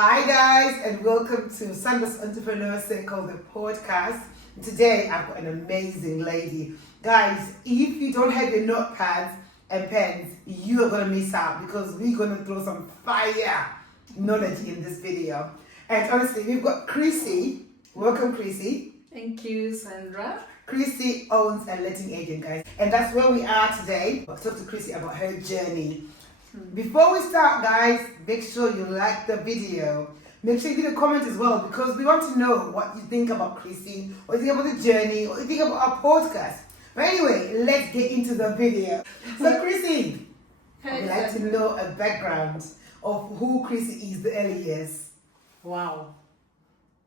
Hi guys, and welcome to Sanders Entrepreneur Circle, the podcast. Today I've got an amazing lady. Guys, if you don't have your notepads and pens, you are going to miss out because we're going to throw some fire knowledge in this video. And honestly, we've got Chrissy. Welcome, Chrissy. Thank you, Sandra. Chrissy owns a letting agent, guys. And that's where we are today. I'll talk to Chrissy about her journey. Before we start, guys, make sure you like the video. Make sure you leave a comment as well because we want to know what you think about Chrissy, what you think about the journey, what you think about our podcast. But anyway, let's get into the video. So Chrissy, I'd like to know a background of who Chrissy is, the early years. Wow.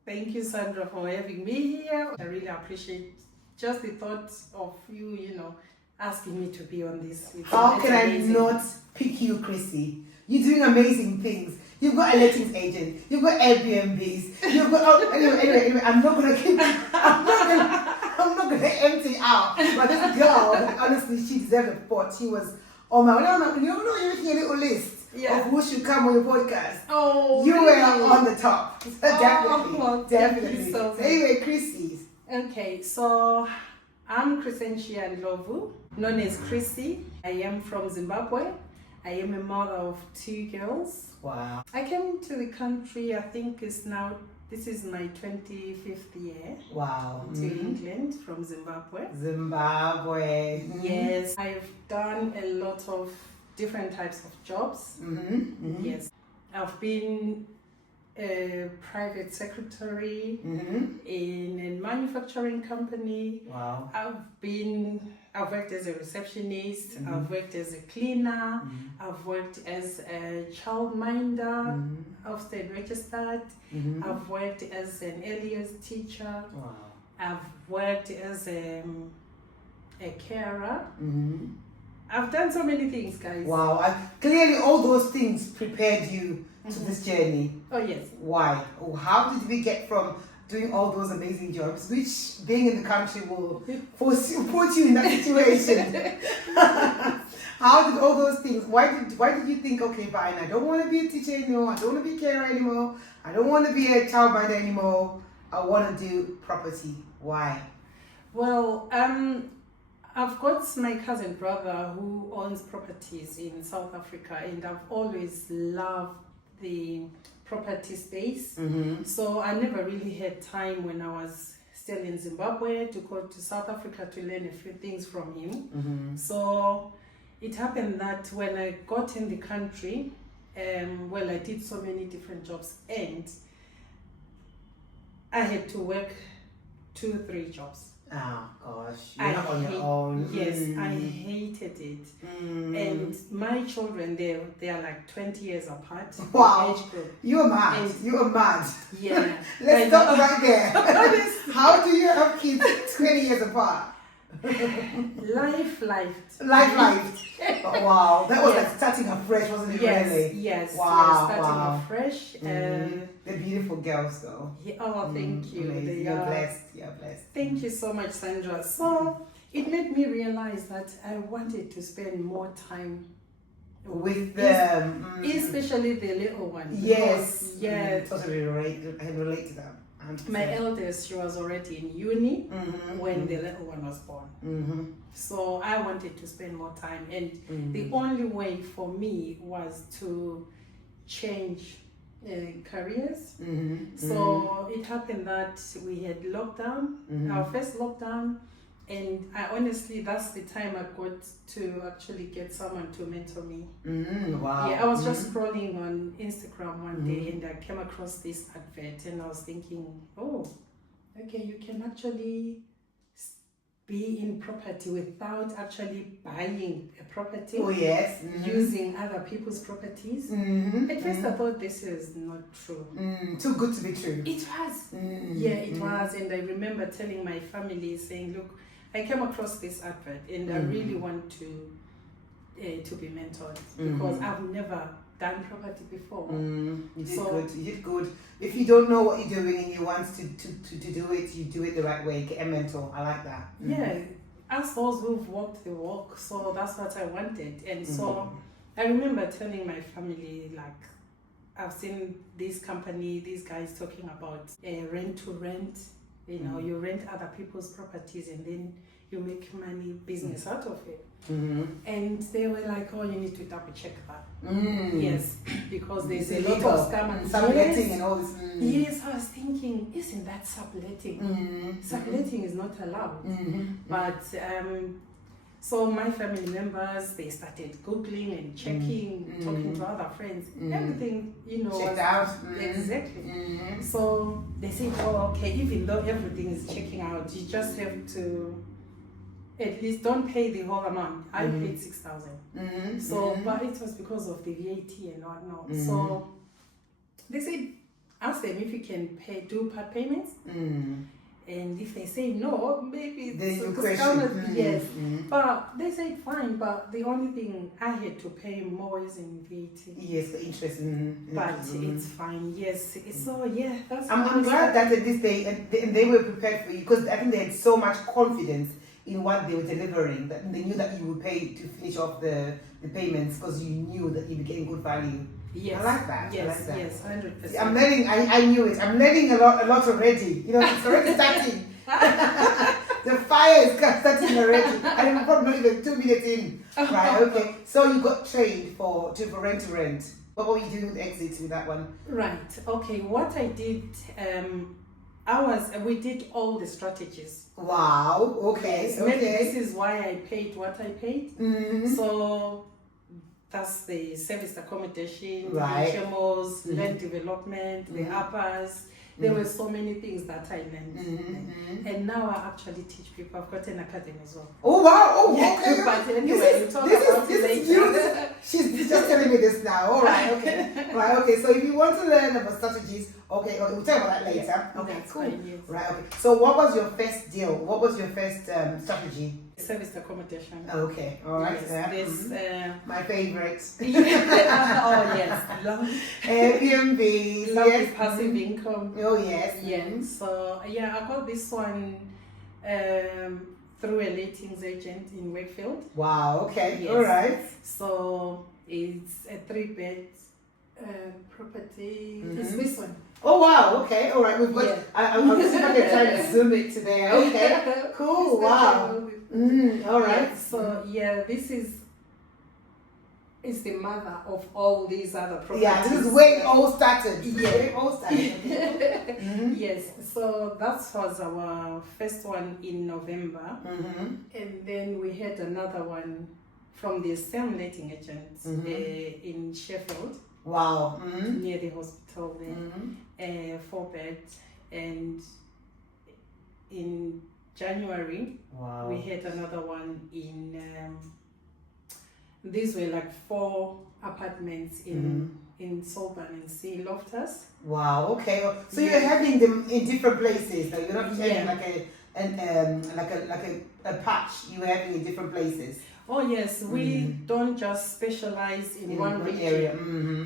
Thank you, Sandra, for having me here. I really appreciate just the thought of you, asking me to be on this. How can I not pick you, Chrissy? You're doing amazing things. You've got a lettings agent. You've got Airbnbs. You've got anyway. I'm not gonna empty out. But this girl, honestly, she deserved a spot. She was. Oh my! You're making a little list of who should come on your podcast. Oh, you really? were on the top. Definitely. So anyway, Chrissy. Okay, so I'm Chrissy Lovu, known as Chrissy. I am from Zimbabwe. I am a mother of 2 girls. Wow. I came to the country, I think this is my 25th year. Wow. To England from Zimbabwe. Zimbabwe. Yes. I've done a lot of different types of jobs. Yes. I've been a private secretary in a manufacturing company. Wow. I've worked as a receptionist, I've worked as a cleaner, I've worked as a childminder, Ofsted registered, I've worked as an early years teacher, I've worked as a carer. I've done so many things, guys. Wow. Clearly all those things prepared you to this journey. Oh, yes. Why? How did we get from doing all those amazing jobs, which being in the country will put you in that situation? How did all those things, why did you think, okay, fine, I don't want to be a teacher anymore, I don't want to be a carer anymore, I don't want to be a childminder anymore, I want to do property? Why? Well, I've got my cousin brother who owns properties in South Africa, and I've always loved the property space. So I never really had time when I was still in Zimbabwe to go to South Africa to learn a few things from him. So it happened that when I got in the country, I did so many different jobs and I had to work 2-3 jobs. Oh gosh, you're not on your own. Yes, I hated it. And my children, they are like 20 years apart. Wow, age group. You are mad. You are mad. Yeah. Let's stop right there. How do you have kids 20 years apart? Life. Oh, wow, that was like starting afresh, wasn't it? Yes, really? yes. Wow, Starting afresh. They're beautiful girls, though. Thank you. You're blessed. You're blessed. Thank you so much, Sandra. So it made me realize that I wanted to spend more time with them, especially the little one. Yes. Yeah. Totally relate. I can relate to that. 100%. My eldest, she was already in uni when the little one was born. So I wanted to spend more time, and the only way for me was to change careers. So it happened that we had lockdown, our first lockdown, and I honestly, that's the time I got to actually get someone to mentor me. Wow. Yeah, I was just scrolling on Instagram one day and I came across this advert and I was thinking, oh, okay, you can actually be in property without actually buying a property. Oh, yes. Using other people's properties. At first I thought this is not true. Too good to be true. It was. Yeah, it was. And I remember telling my family, saying, look, I came across this advert and I really want to be mentored because I've never done property before. You did good. If you don't know what you're doing and you want to do it, you do it the right way. Get a mentor. I like that. Yeah, us those who've walked the walk, so that's what I wanted. And so I remember telling my family, like, I've seen this company, these guys talking about rent to rent. You know, you rent other people's properties and then you make money, business out of it. And they were like, oh, you need to double check that. Yes, because there's a lot of scam and subletting and all this. Yes, I was thinking, isn't that subletting? Subletting is not allowed. But so my family members, they started Googling and checking, talking to other friends. Everything, you know, checked out. Exactly. So they said, oh, okay, even though everything is checking out, you just have to at least don't pay the whole amount. I paid 6,000. So, but it was because of the VAT and whatnot. So they said, ask them if you can do part payments. And if they say no, maybe then you question. Yes. But they said fine, but the only thing I had to pay more is in VAT. Yes, the interest. But it's fine. Yes. So yeah, that's. I'm glad that at this day and they were prepared for you, because I think they had so much confidence in what they were delivering that they knew that you would pay to finish off the payments, because you knew that you'd be getting good value. Yes. I like that. Yes, I like that. yes, 100%. I'm learning. I knew it. I'm learning a lot already. You know, it's already starting. The fire is starting already. And I'm probably not even 2 minutes in. Right. Okay. So you got trained for rent to rent. What were you doing with exits with that one? Right. Okay. What I did, we did all the strategies. Wow. Okay. Yes, maybe this is why I paid what I paid. So that's the service accommodation, right. The HMOs, land development, the uppers. There were so many things that I learned. And now I actually teach people. I've got an academy as well. Oh, wow. Oh, yeah, okay. But anyway, we'll talk about it later. She's just telling me this now. All right, okay. Right, okay. So if you want to learn about strategies, okay, we'll talk about that later. Yeah, okay, that's cool. fine, yes. Right, okay. So what was your first deal? What was your first strategy? Service accommodation. Okay, all right. Yes, my favorite. Oh yes, Airbnbs. Lovely passive income. Oh yes. Yeah. So yeah, I got this one through a lettings agent in Wakefield. Wow. Okay. Yes. All right. So it's a 3-bed property. It's this one. Oh wow, okay, all right, we've got, Yeah. I'm just going to try to zoom it today, okay, cool, wow, all right. Yeah, so yeah, this is the mother of all these other properties. Yeah, this is where it all started. Yeah. Where it all started. Yes, so that was our first one in November, and then we had another one from the same letting agents in Sheffield. Wow. Near the hospital there, 4-bed, and in January we had another one in these were like 4 apartments in Solban and Sea Loftus. Wow, okay, so you're having them in different places, like you're not having like a patch, you're having in different places. Oh yes, we don't just specialize in one region. Area.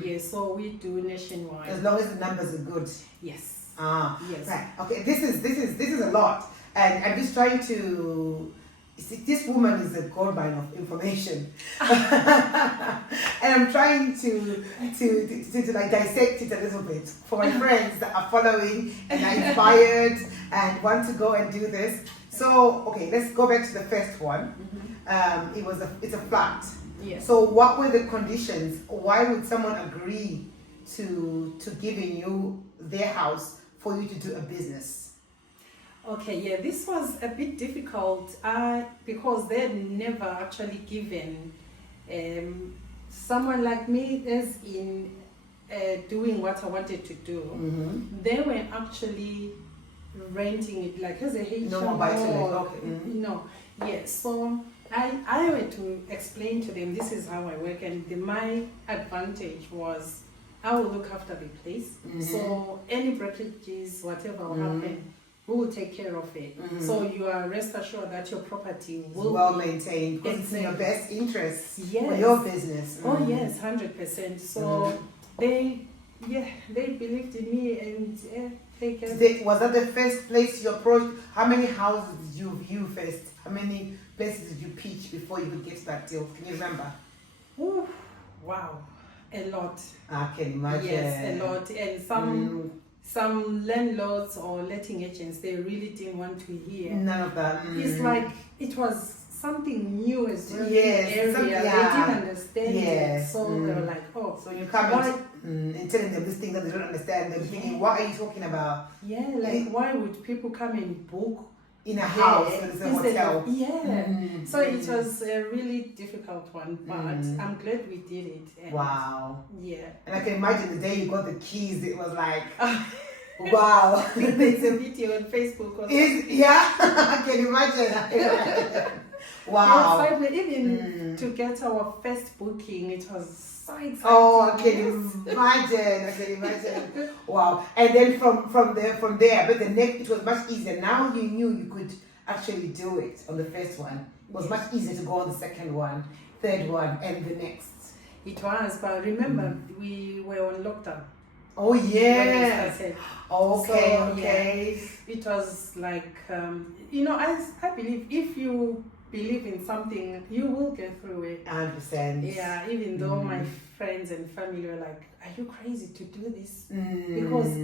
Yes, so we do nationwide. As long as the numbers are good. Yes. Yes. Right. Okay. This is a lot, and I'm just trying to. See, this woman is a goldmine of information, and I'm trying to like dissect it a little bit for my friends that are following and are inspired and want to go and do this. So okay, let's go back to the first one. It's a flat. Yes. So what were the conditions? Why would someone agree to giving you their house for you to do a business? Okay, yeah, this was a bit difficult because they'd never actually given someone like me as in doing what I wanted to do. They were actually renting it like as a HMO. No, okay. No, yes. So I had to explain to them this is how I work, and my advantage was I will look after the place. So any breakages, whatever will happen, we will take care of it. So you are rest assured that your property will well be maintained, because it's in your best interest for Yes. your business. Oh yes, 100%. So they believed in me, and they can. Was that the first place you approached? How many houses did you view first? How many places did you pitch before you could get to that deal? Can you remember? Ooh, wow. A lot. I can imagine. Yes, a lot. And some landlords or letting agents, they really didn't want to hear. None of that. It's like it was something new as well Yes, in the area. They didn't understand it. So they were like, oh. So you come and telling them this thing that they don't understand. They're thinking, what are you talking about? Yeah, like why would people come and book in a house instead of a hotel? So it was a really difficult one, but I'm glad we did it. And wow. Yeah. And I can imagine the day you got the keys, it was like, wow. There's a video on Facebook. I can imagine. Wow. Yeah, so even to get our first booking, it was so exciting. Oh, I can imagine. Wow. And then from there, but the next, it was much easier. Now you knew you could actually do it on the first one. It was much easier to go on the second one, third one, and the next. It was, but remember, we were on lockdown. Oh, yes. Okay. It was like, I believe if you believe in something, you will get through it. 100%. Yeah, even though my friends and family were like, are you crazy to do this? Because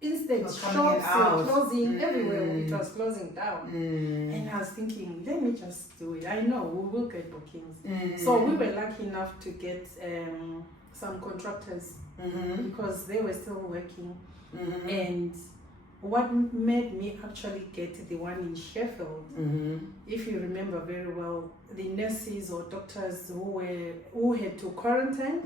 instead shops were closing everywhere. It was closing down. And I was thinking, let me just do it. I know we will get bookings. So we were lucky enough to get some contractors because they were still working. And what made me actually get the one in Sheffield, if you remember very well, the nurses or doctors who had to quarantine,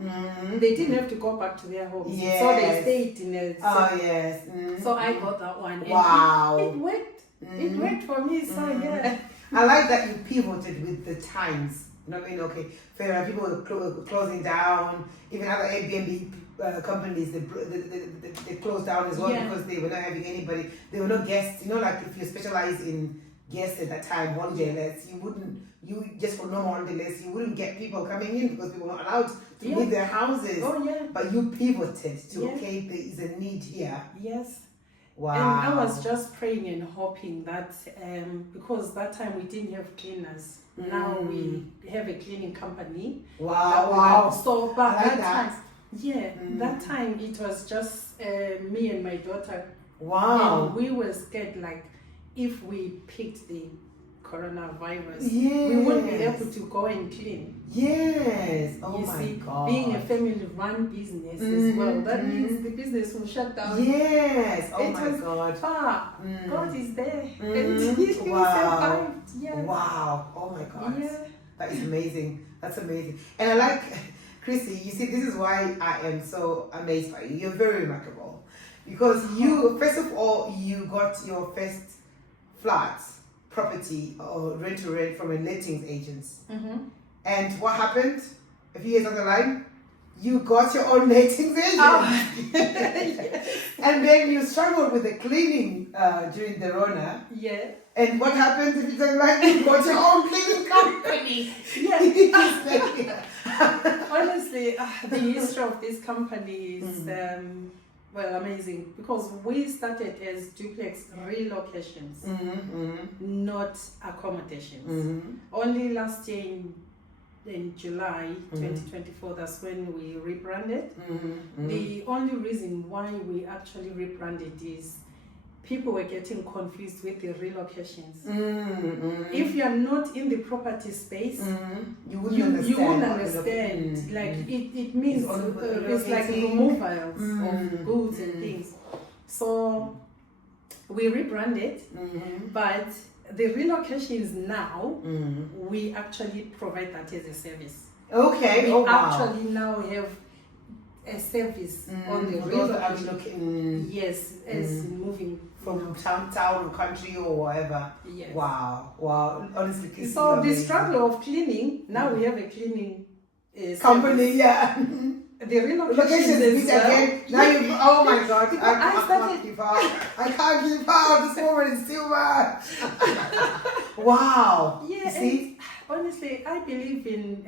they didn't have to go back to their homes. Yes. So they stayed in a yes. So I got that one. Wow. And it worked. It worked for me. So yeah. I like that you pivoted with the times. You know what I mean? Okay, fair enough. People were closing down. Even other Airbnb companies, they closed down as well because they were not having anybody. There were no guests. You know, like if you specialize in guests at that time, holiday lets, you just for normal holiday lets, you wouldn't get people coming in because people were not allowed to leave their houses. Oh yeah. But you pivoted to okay, there is a need here. Yes. Wow. And I was just praying and hoping that because that time we didn't have cleaners. Now we have a cleaning company. Wow. So but I like that time, that time it was just me and my daughter. Wow. And we were scared like if we picked the coronavirus, yes, we wouldn't be able to go and clean. Yes. Oh you my see, God. being a family-run business as well, that means the business will shut down. Yes. Oh it my was God. Far. God is there. And he survived. Yeah. Wow. Oh my God. Yeah. That is amazing. That's amazing. And I like, Chrissy, you see, this is why I am so amazed by you. You're very remarkable. Because you, first of all, you got your first flat, property, or rent to rent from a lettings agent. And what happened? A few years down the line, you got your own lettings agent. And then you struggled with the cleaning during the Rona. Yeah. And what happened if you don't like you got your own cleaning company? Honestly, the history of this company is amazing because we started as duplex relocations, not accommodations. Only last year in July 2024, that's when we rebranded. The only reason why we actually rebranded is people were getting confused with the relocations. If you are not in the property space, you wouldn't understand. Like it means it's like removals of goods and things. So we rebranded, but the relocations now we actually provide that as a service. Okay. We actually now have a service on the relocation. Yes, as moving from town or country or whatever. Yes. Wow. Honestly, Chrissy, so the struggle of cleaning, now we have a cleaning company, The relocation is again. Now you, oh my God, I can't keep out. I can't keep out. This woman is too much. Wow. Yeah. You see? Honestly, I believe in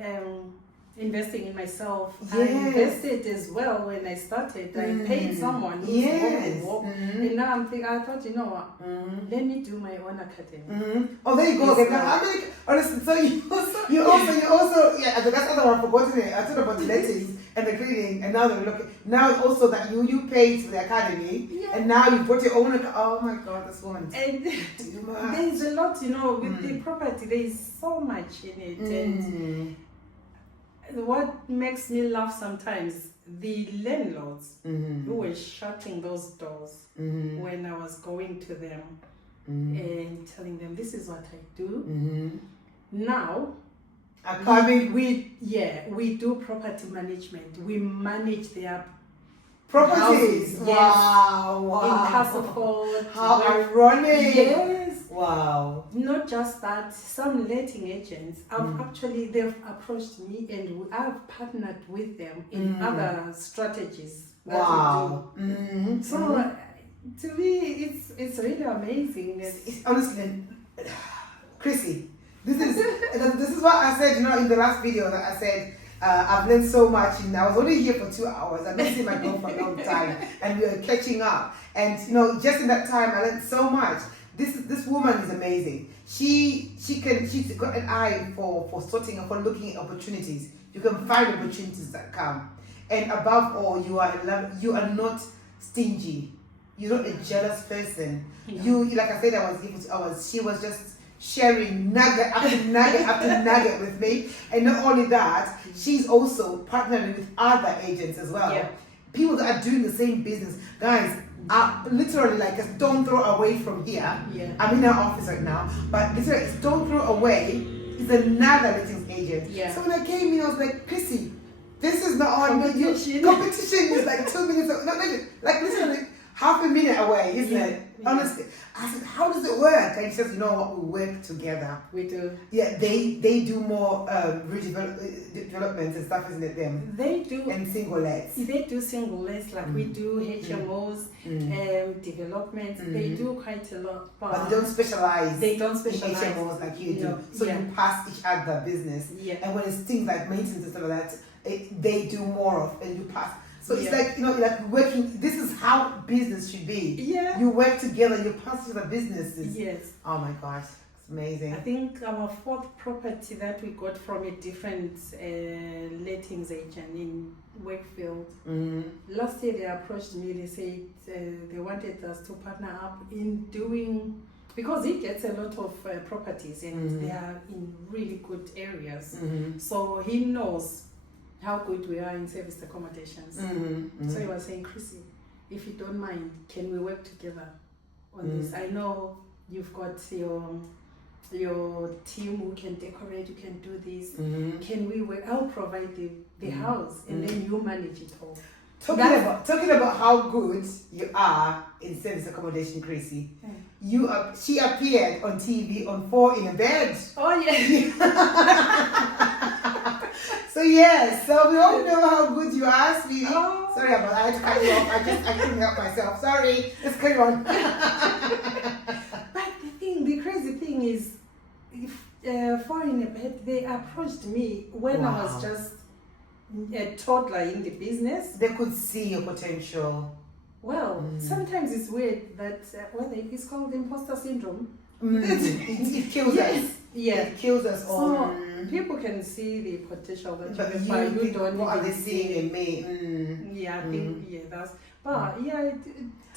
investing in myself. Yes. I invested as well when I started. I paid someone who's walk. And now I thought, you know what? Let me do my own academy. Oh, there you go. Okay. Now, honestly, so you also, yeah, that's another one forgotten it. I talked about the lettings and the cleaning, and now they're looking. Now also that you paid for the academy, and now you bought your own. Oh my God, this woman. And there's a lot, you know, with the property. There is so much in it, and what makes me laugh sometimes, the landlords who were shutting those doors when I was going to them and telling them this is what I do. Now, we do property management. We manage their properties. Houses, Wow. In Castleford. How ironic. Yes. Wow. Not just that, some letting agents they've approached me, and I've partnered with them in other strategies that we do. So to me, it's really amazing. It's honestly, Chrissy, this is what I said. You know, in the last video that I said. I've learned so much, and I was only here for 2 hours. I've not seen my girl for a long time, and we were catching up. And you know, just in that time, I learned so much. This woman is amazing. She's got an eye for sorting and for looking at opportunities. You can find opportunities that come, and above all, you are not stingy. You're not a jealous person. Yeah. You, like I said, she was just sharing nugget after nugget after nugget with me, and not only that, she's also partnering with other agents as well. Yeah. People that are doing the same business, guys. Literally like a stone throw away from here. Yeah. I'm in our office right now, but literally a stone throw away is another lettings agent. Yeah. So when I came in, I was like, Chrissy, this is not on competition. Competition is like 2 minutes, like literally half a minute away, isn't it? Honestly, I said, how does it work? And she says, you know what, we work together. We do. Yeah, they do more developments and stuff, isn't it? Them. They do. And single lets. They do single lets, like we do HMOs, developments. They do quite a lot, but they don't specialize. They don't specialize in HMOs like you do. No. So you pass each other business. Yeah. And when it's things like maintenance and stuff like that, they do more of, and you pass. So it's Yeah. like, you know, like working. This is how business should be. Yeah. You work together. You pass each other businesses. Yes. Oh my gosh, it's amazing. I think our fourth property that we got from a different lettings agent in Wakefield. Last year they approached me. They said they wanted us to partner up in doing, because he gets a lot of properties and they are in really good areas. So he knows how good we are in serviced accommodations. So he was saying, Chrissy, if you don't mind, can we work together on this? I know you've got your team who can decorate, you can do this. Can we work? I'll provide the house and then you manage it all. Talking about how good you are in service accommodation, Chrissy. She appeared on TV on 4 in a bed. Oh yeah. So yes, so we all know how good you are, sweetie. Oh. Sorry about that. I had to cut you off. I couldn't help myself. Sorry. Let's carry on. But the crazy thing is, if 4 in a bed, they approached me when I was just a toddler in the business. They could see your potential. Well, sometimes it's weird that it's called imposter syndrome. It kills us. Yeah, it kills us all. So people can see the potential that you don't. What are they seeing in me? Yeah, I think that's. But yeah,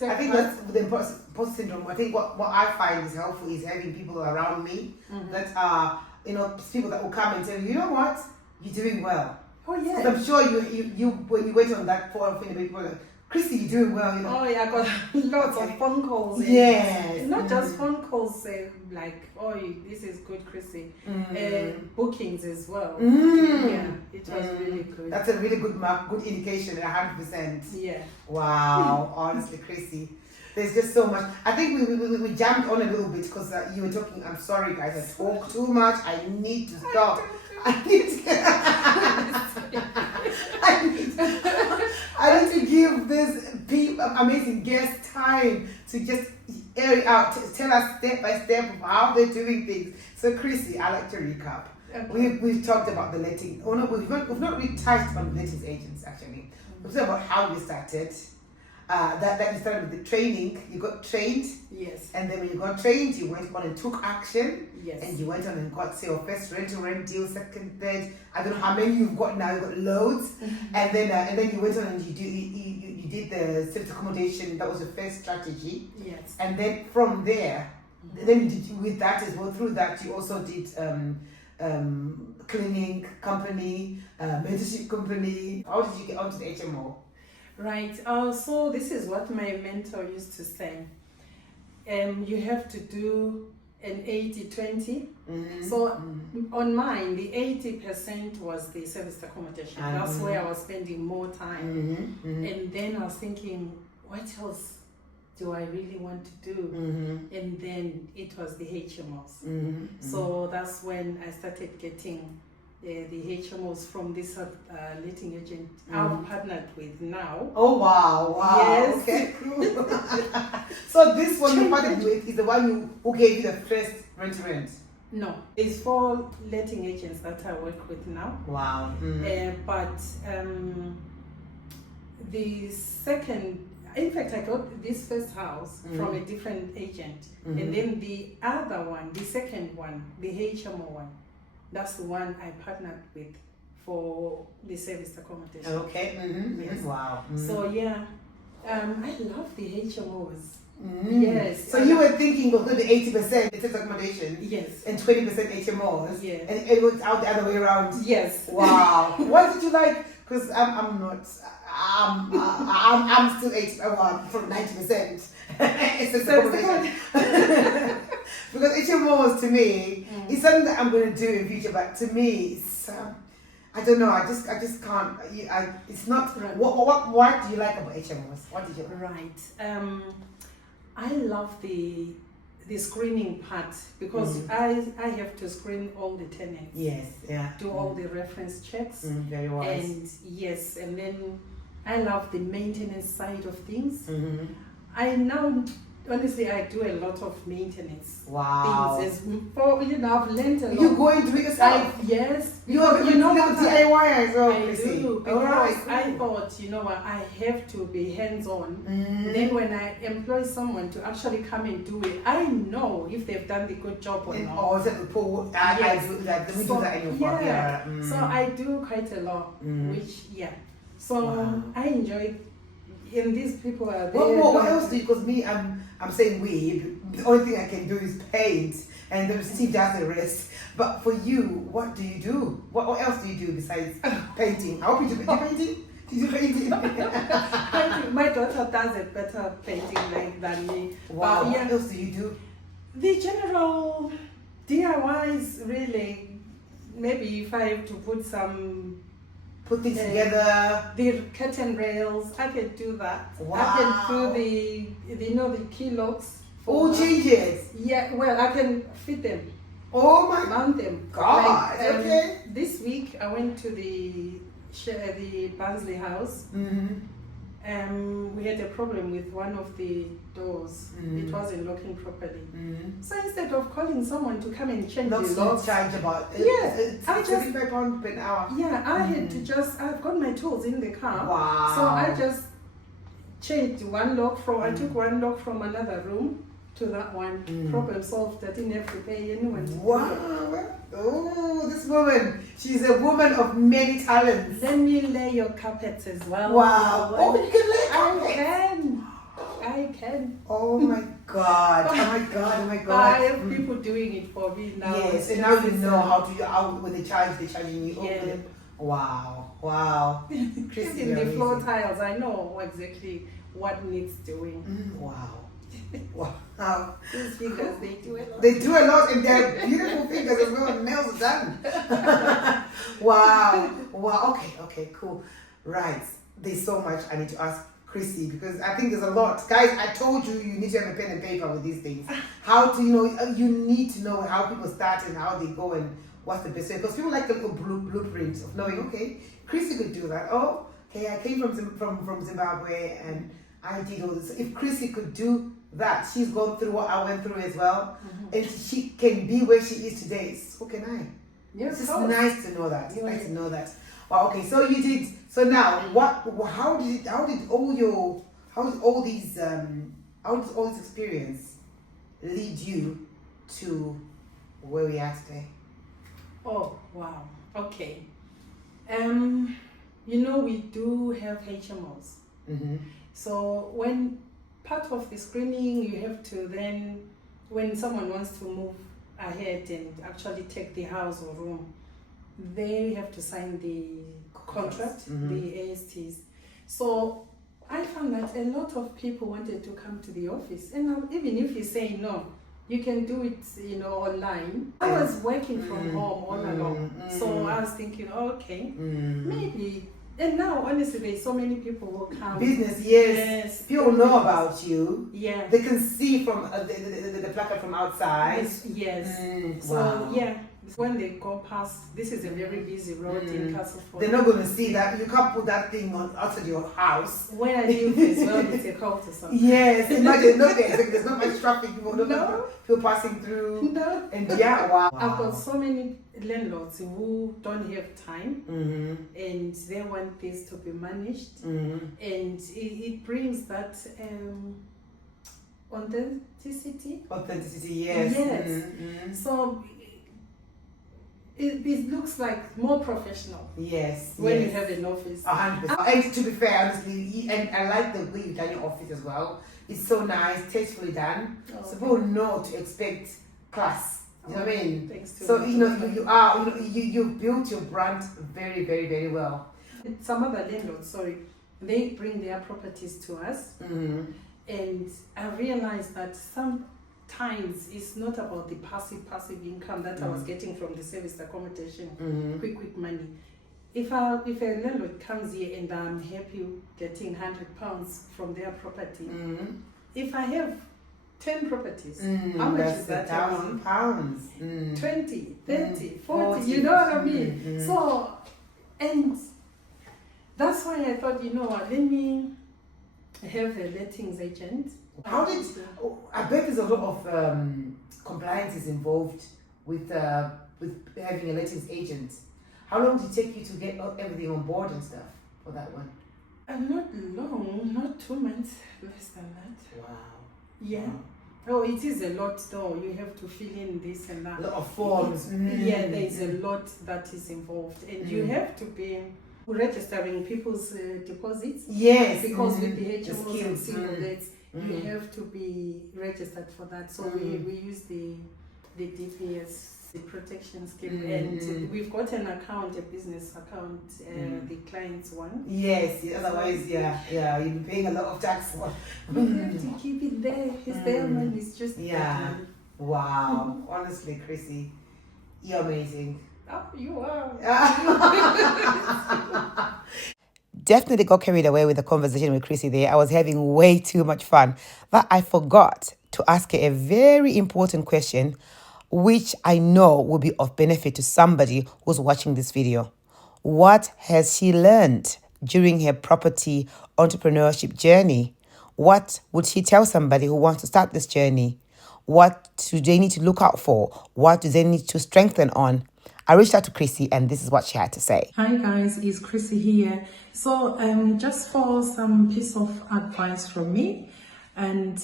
I think that's the imposter syndrome. I think what I find is helpful is having people around me that are, you know, people that will come and tell you, you know what, you're doing well. Oh yeah. I'm sure you when you went on that forum, people like, Chrissy, you're doing well, you know. Oh yeah, I got lots of phone calls. Yes. Not just phone calls like, oh, this is good, Chrissy. Bookings as well. Yeah, it was really good. That's a really good good indication, 100%. Yeah. Wow, honestly, Chrissy. There's just so much. I think we jumped on a little bit because you were talking. I'm sorry, guys. I talk too much. I need to stop. I need to give this amazing guest time to just air it out, to tell us step by step of how they're doing things. So, Chrissy, I like to recap. We've talked about the letting. Oh no, we've not really touched on lettings agents actually. We've talked about how you started. That you started with the training. You got trained. Yes. And then when you got trained, you went on and took action. Yes. And you went on and got, say, your first rent deal, second, third. I don't know how many you've got now. You've got loads. And then you went on and you did the service accommodation. That was the first strategy. Yes. And then from there, then you did, with that as well. Through that, you also did cleaning company, mentorship company. How did you get onto the HMO? Right. So this is what my mentor used to say. You have to do an 80-20. So on mine, the 80% was the service accommodation. That's where I was spending more time. And then I was thinking, what else do I really want to do? And then it was the HMOs. So that's when I started getting the HMOs from this letting agent I've partnered with now. Oh wow! Yes. Okay, cool. So this one you partnered with is the one who gave you the first rent. No, it's 4 letting agents that I work with now. Wow. But the second, in fact, I got this first house from a different agent, and then the other one, the second one, the HMO one. That's the one I partnered with for the service accommodation. Okay. Yes. Wow. So yeah, I love the HMOs. Yes. So you were thinking of the 80% service accommodation. Yes. And 20% HMOs. Yeah. And it was out the other way around. Yes. Wow. What did you like? Because I'm not. I'm still 80. From 90%. It's a accommodation. Because HMOs to me is something that I'm going to do in future, but to me it's I don't know. I just can't. It's not. Right. What do you like about HMOs? What did you like? Right. I love the screening part because I have to screen all the tenants. Yes. Yeah. Do all the reference checks. Very wise. And yes, and then I love the maintenance side of things. I now, honestly, I do a lot of maintenance things. I've learned a lot. You go into it yourself? Yes. You know what DIY as well, I Chrissy. do, because Alright. I thought, you know what, I have to be hands-on. Then when I employ someone to actually come and do it, I know if they've done the good job or not. Or is it the pool? I do that. We do that in your farm. Yeah. So I do quite a lot, which, So I enjoy it. And these people are there. What else do you? Because me, I'm saying we. The only thing I can do is paint, and then Steve does the rest. But for you, what do you do? What else do you do besides painting? I hope you do painting. Do you do painting? My daughter does it better painting than me. Wow. But, what else do you do? The general DIYs, really. Maybe if I have to put things together. The curtain rails, I can do that. Wow. I can do the key locks. All changes. Yeah, well, I can fit them. Oh my Mount them. God. Okay. This week I went to the Barnsley house. We had a problem with one of the doors. It wasn't locking properly. So instead of calling someone to come and change the locks, charge about I just £25 per hour. Yeah, I had to I've got my tools in the car. Wow. So I just changed one lock I took one lock from another room to that one. Problem solved. I didn't have to pay anyone to do it. Wow. Oh, this woman. She's a woman of many talents. Let me lay your carpets as well. Wow. Oh, you can lay carpets. I can. Oh my God. Oh my God. Oh my God. I have people doing it for me now. Yes, and now you know how when they charging you. Yeah. Wow. Wow. Chrissy, In the floor tiles, I know exactly what needs doing. Wow. Wow. These fingers, they do a lot. They do a lot, and they're beautiful fingers as well. Nails are done. Wow. Wow. Okay. Cool. Right. There's so much I need to ask Chrissy because I think there's a lot. Guys, I told you need to have a pen and paper with these things. How to you need to know how people start and how they go and what's the best way. Because people like the little blueprints of knowing, okay, Chrissy could do that. Oh, okay, I came from Zimbabwe and I did all this. If Chrissy could do that, she's gone through what I went through as well, and she can be where she is today. So can I. Yeah, it's of just course. nice to know that. It's Yeah. nice to know that. Wow, okay, so you did. So now, how did all this experience lead you to where we are today? Oh, wow. Okay. We do have HMOs. Mm-hmm. So when part of the screening, you have to then, when someone wants to move ahead and actually take the house or room, they have to sign the contract, the ASTs. So I found that a lot of people wanted to come to the office, and even if you say no, you can do it, online. I was working from home all along, so I was thinking, okay, maybe. And now, honestly, there's so many people who come. Business, yes. People know about you. Yeah. They can see from the placard from outside. Yes. So wow. yeah, when they go past, this is a very busy road in Castleford. They're not going to see that. You can't put that thing on outside your house. When I live as well, it's a call to something. Yes, imagine, there's not much traffic, people passing through. No. And yeah, wow. I've got so many landlords who don't have time, and they want this to be managed, and it brings that authenticity. Authenticity, yes. Yes. So it looks like more professional. Yes. When you have an office. 100%. And to be fair, honestly, and I like the way you've done your office as well. It's so nice, tastefully done. So people know to expect class. You know what I mean? Thanks to so you built your brand very, very, very well. Some other landlords, they bring their properties to us, and I realized that sometimes it's not about the passive income that I was getting from the service accommodation, quick money. If a landlord comes here and I'm happy getting £100 from their property, if I have 10 properties, how much is that? £1,000. 20, 30, 40, you know what I mean? So, and that's why I thought, let me have a lettings agent. I bet there's a lot of compliances involved with having a lettings agent. How long did it take you to get everything on board and stuff for that one? Not long, not 2 months, less than that. Wow. Yeah. Wow. Oh, it is a lot though. You have to fill in this and that. A lot of forms. Yeah, there is a lot that is involved. And you have to be registering people's deposits. Yes. Because with the HMOs and single dates, you have to be registered for that. So we use the DPS, the protection scheme, and we've got an account, a business account, the client's one. Yes, otherwise, you'll be paying a lot of tax. We have to keep it there. It's their money. It's just Wow. Honestly, Chrissy, you're amazing. Oh, you are. Definitely got carried away with the conversation with Chrissy there. I was having way too much fun, but I forgot to ask her a very important question, which I know will be of benefit to somebody who's watching this video. What has she learned during her property entrepreneurship journey? What would she tell somebody who wants to start this journey? What do they need to look out for? What do they need to strengthen on? I reached out to Chrissy and this is what she had to say. Hi guys, it's Chrissy here. So just for some piece of advice from me, and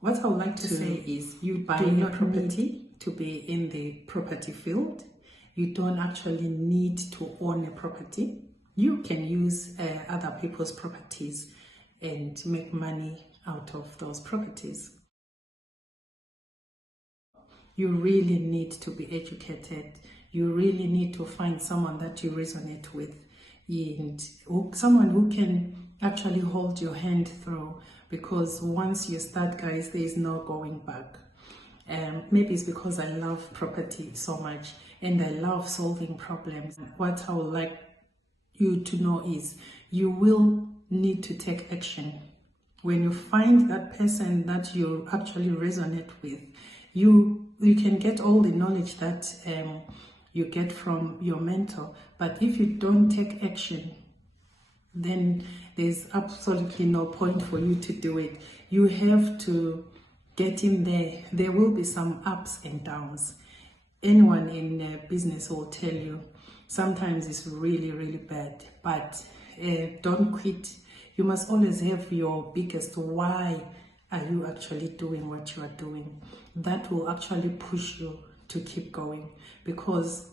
what I would like to say is you buy a property to be in the property field. You don't actually need to own a property. You can use other people's properties and make money out of those properties. You really need to be educated. You really need to find someone that you resonate with, and someone who can actually hold your hand through, because once you start, guys, there is no going back. Maybe it's because I love property so much and I love solving problems. What I would like you to know is you will need to take action. When you find that person that you actually resonate with, you can get all the knowledge that you get from your mentor, but if you don't take action, then there's absolutely no point for you to do it. You have to get in there. There will be some ups and downs. anyone in business will tell you sometimes it's really, really bad, but don't quit. You must always have your biggest why are you actually doing what you are doing. That will actually push you to keep going, because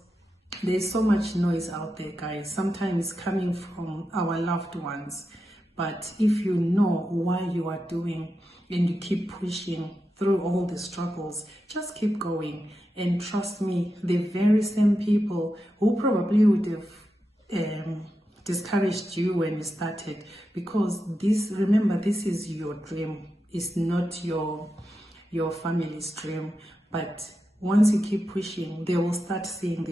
there's so much noise out there, guys, sometimes coming from our loved ones. But if you know why you are doing and you keep pushing through all the struggles, just keep going. And trust me, the very same people who probably would have discouraged you when you started, because remember, this is your dream. It's not your family's dream. But once you keep pushing, they will start seeing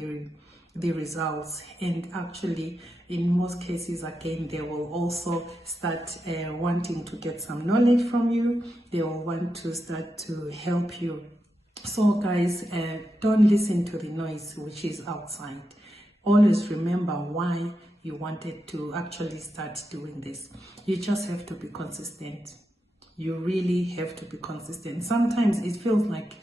the results. And actually, in most cases, again, they will also start wanting to get some knowledge from you. They will want to start to help you. So guys, don't listen to the noise which is outside. Always remember why you wanted to actually start doing this. You just have to be consistent. You really have to be consistent. Sometimes it feels like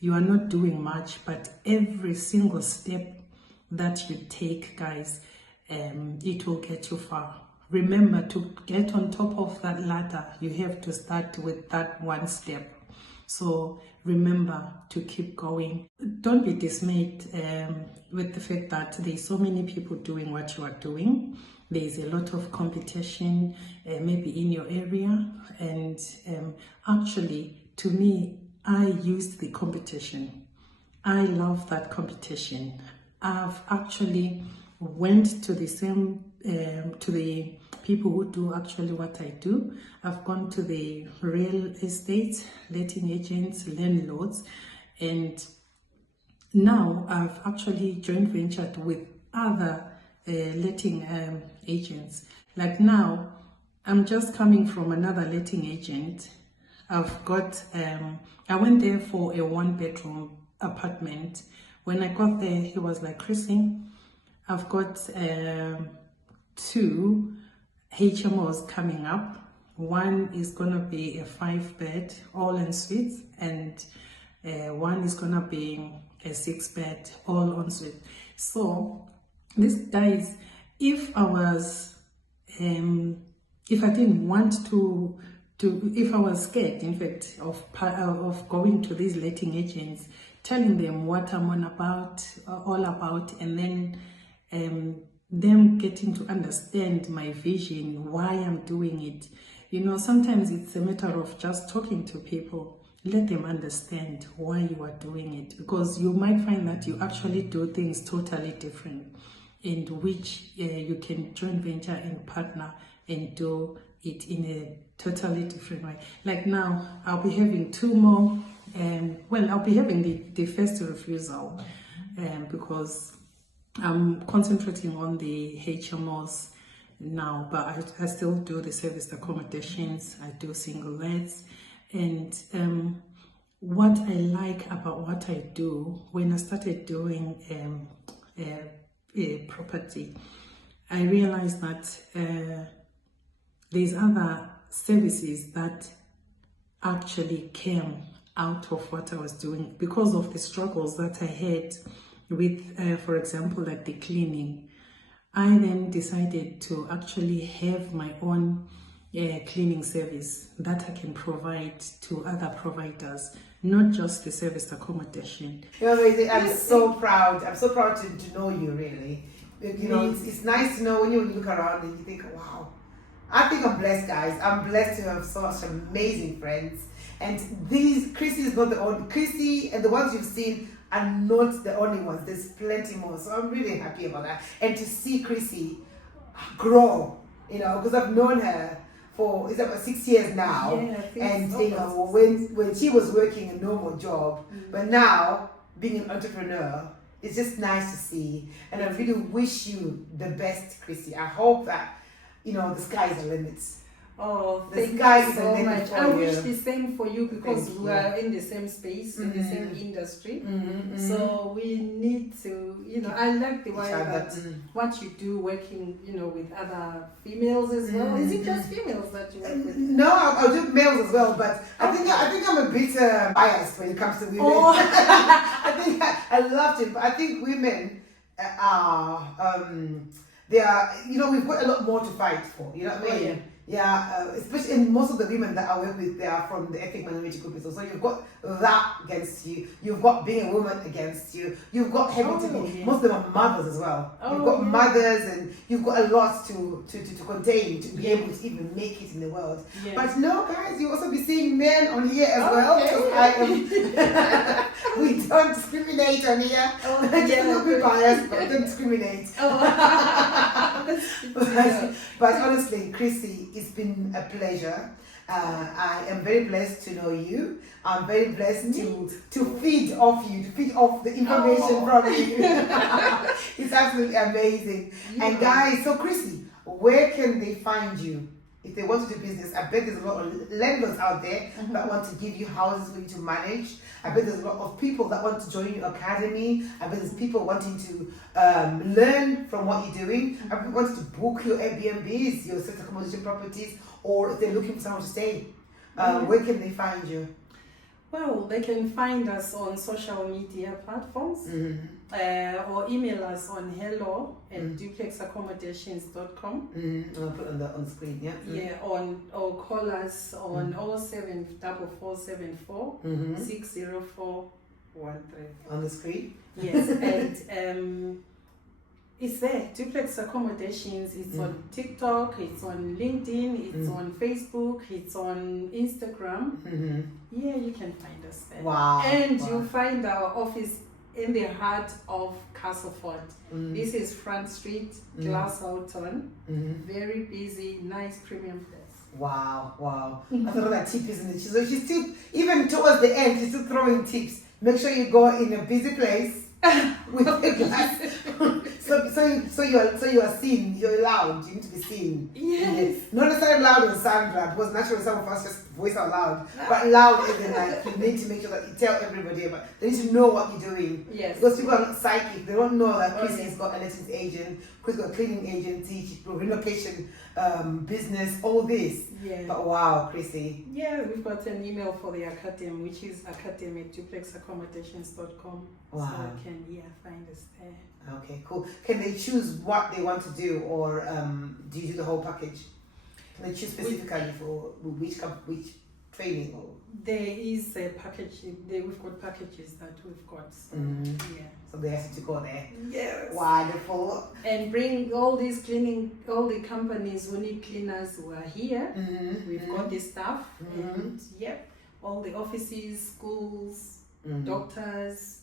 you are not doing much, but every single step that you take, guys, it will get you far. Remember, to get on top of that ladder, you have to start with that one step. So remember to keep going. Don't be dismayed with the fact that there's so many people doing what you are doing. There's a lot of competition, maybe in your area. And actually, to me, I used the competition. I love that competition. I've actually went to the same, to the people who do actually what I do. I've gone to the real estate, letting agents, landlords, and now I've actually joint ventured with other letting agents. Like now, I'm just coming from another letting agent. I've got, I went there for a 1-bedroom apartment. When I got there, he was like, Chrissy, I've got 2 HMOs coming up. One is gonna be a 5-bed, all en suite, and one is gonna be a 6-bed, all en suite. So this guys, if I was, if I didn't want to, if I was scared, in fact, of going to these letting agents, telling them what I'm all about, and then them getting to understand my vision, why I'm doing it. You know, sometimes it's a matter of just talking to people, let them understand why you are doing it, because you might find that you actually do things totally different, in which you can joint venture and partner and do it in a totally different way. Like now, I'll be having 2 more, well, I'll be having the first refusal because I'm concentrating on the HMOs now, but I still do the serviced accommodations, I do single lets. And what I like about what I do, when I started doing a property, I realized that there's other services that actually came out of what I was doing because of the struggles that I had with, for example, like the cleaning. I then decided to actually have my own cleaning service that I can provide to other providers, not just the serviced accommodation. You know, I'm so proud. I'm so proud to know you, really. You know, it's nice to know when you look around and you think, wow. I think I'm blessed, guys. I'm blessed to have such amazing friends. And Chrissy is not the only. Chrissy and the ones you've seen are not the only ones. There's plenty more. So I'm really happy about that. And to see Chrissy grow, you know, because I've known her for, it's about 6 years now. Yeah, and you know, when she was working a normal job, but now being an entrepreneur, it's just nice to see. And I really wish you the best, Chrissy. I hope that, you know, the sky is the limit. Oh, The thank sky you is the so limit much. for I wish you. the same for you because Thank we are in the same space, in the same industry. So we need to, I like the way that what you do working, with other females as well. Is it just females that you work with? No, I'll do males as well, but I think I'm a bit biased when it comes to women. Oh. I think I love it, but I think women are they are, we've got a lot more to fight for. You know what I mean? Oh, yeah. Yeah, especially in most of the women that I work with, they are from the ethnic minority group. So you've got that against you. You've got being a woman against you. You've got having to be. Most of them are mothers as well. You've got mothers, and you've got a lot to contain to be able to even make it in the world. Yeah. But no, guys, you also be seeing men on here as well. We don't discriminate on here. Just a little bit biased, but don't discriminate. But honestly, Chrissy, it's been a pleasure. I am very blessed to know you. I'm very blessed to feed off you, to feed off the information from you. It's absolutely amazing. And guys, so Chrissy, where can they find you? If they want to do business, I bet there's a lot of landlords out there that want to give you houses for you to manage. I bet there's a lot of people that want to join your academy. I bet there's people wanting to learn from what you're doing. I bet want to book your Airbnbs, your set accommodation properties, or if they're looking for someone to stay. Where can they find you? Well, they can find us on social media platforms or email us on hello@duplexaccommodations.com. I'll put it on the screen, yeah? Yeah, or call us on 074474 60413. On the screen? Yes, and it's there, Duplex Accommodations. It's on TikTok, it's on LinkedIn, it's on Facebook, it's on Instagram. Yeah, you can find us there. Wow. And you'll find our office in the heart of Castleford. This is Front Street, Glasshouse. Very busy, nice premium place. Wow. I thought that tip, isn't it? So she's still, even towards the end, she's still throwing tips. Make sure you go in a busy place with a glass. So you are seen. You're loud. You need to be seen. Yes. Not necessarily loud and sound loud, because naturally some of us just voice out loud. But loud is like you need to make sure that you tell everybody about. They need to know what you're doing. Yes. Because people are not psychic. They don't know that Chrissy's got a lettings agent, Chrissy's got a cleaning agency, she's got a relocation business, all this. Yeah. But wow, Chrissy. Yeah, we've got an email for the academy, which is academy@duplexaccommodations.com. Wow. So you can find us there. Okay, cool. Can they choose what they want to do, or do you do the whole package? Can they choose specifically for which training? Or? There is a package. We've got packages that we've got. So, yeah. So they have to go there. Yes. Wonderful. And bring all the companies who need cleaners who are here. We've got the staff, and all the offices, schools, doctors,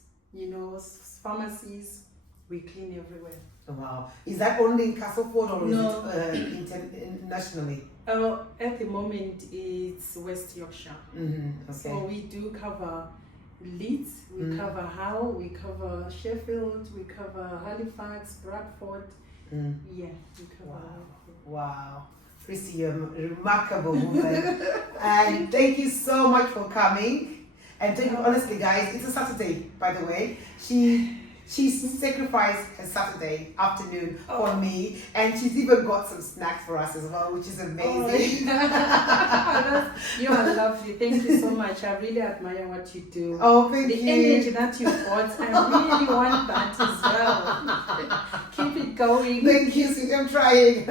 pharmacies. We clean everywhere. Wow. Is that only in Castleford, or is it internationally? At the moment, it's West Yorkshire. Okay. So we do cover Leeds, we cover Hull, we cover Sheffield, we cover Halifax, Bradford. Yeah, we cover. Wow. Chrissy, you're a remarkable woman. And thank you so much for coming. And thank you, honestly, guys, it's a Saturday, by the way. She sacrificed her Saturday afternoon for me, and she's even got some snacks for us as well, which is amazing. You are lovely. Thank you so much. I really admire what you do. Oh, thank you. The energy that you got, I really want that as well. Keep it going. Thank you, sweetie. I'm trying.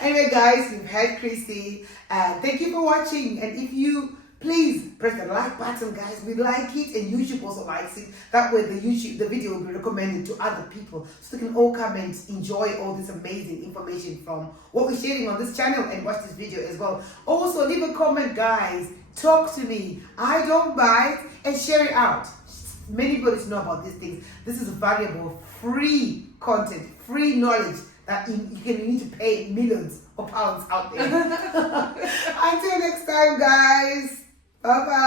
Anyway, guys, we've had Chrissy. Thank you for watching, and if you please press the like button, guys. We like it, and YouTube also likes it. That way the video will be recommended to other people, so they can all come and enjoy all this amazing information from what we're sharing on this channel, and watch this video as well. Also, leave a comment, guys. Talk to me. I don't bite, and share it out. Many people know about these things. This is valuable, free content, free knowledge that you need to pay millions of pounds out there. Until next time, guys. Bye-bye.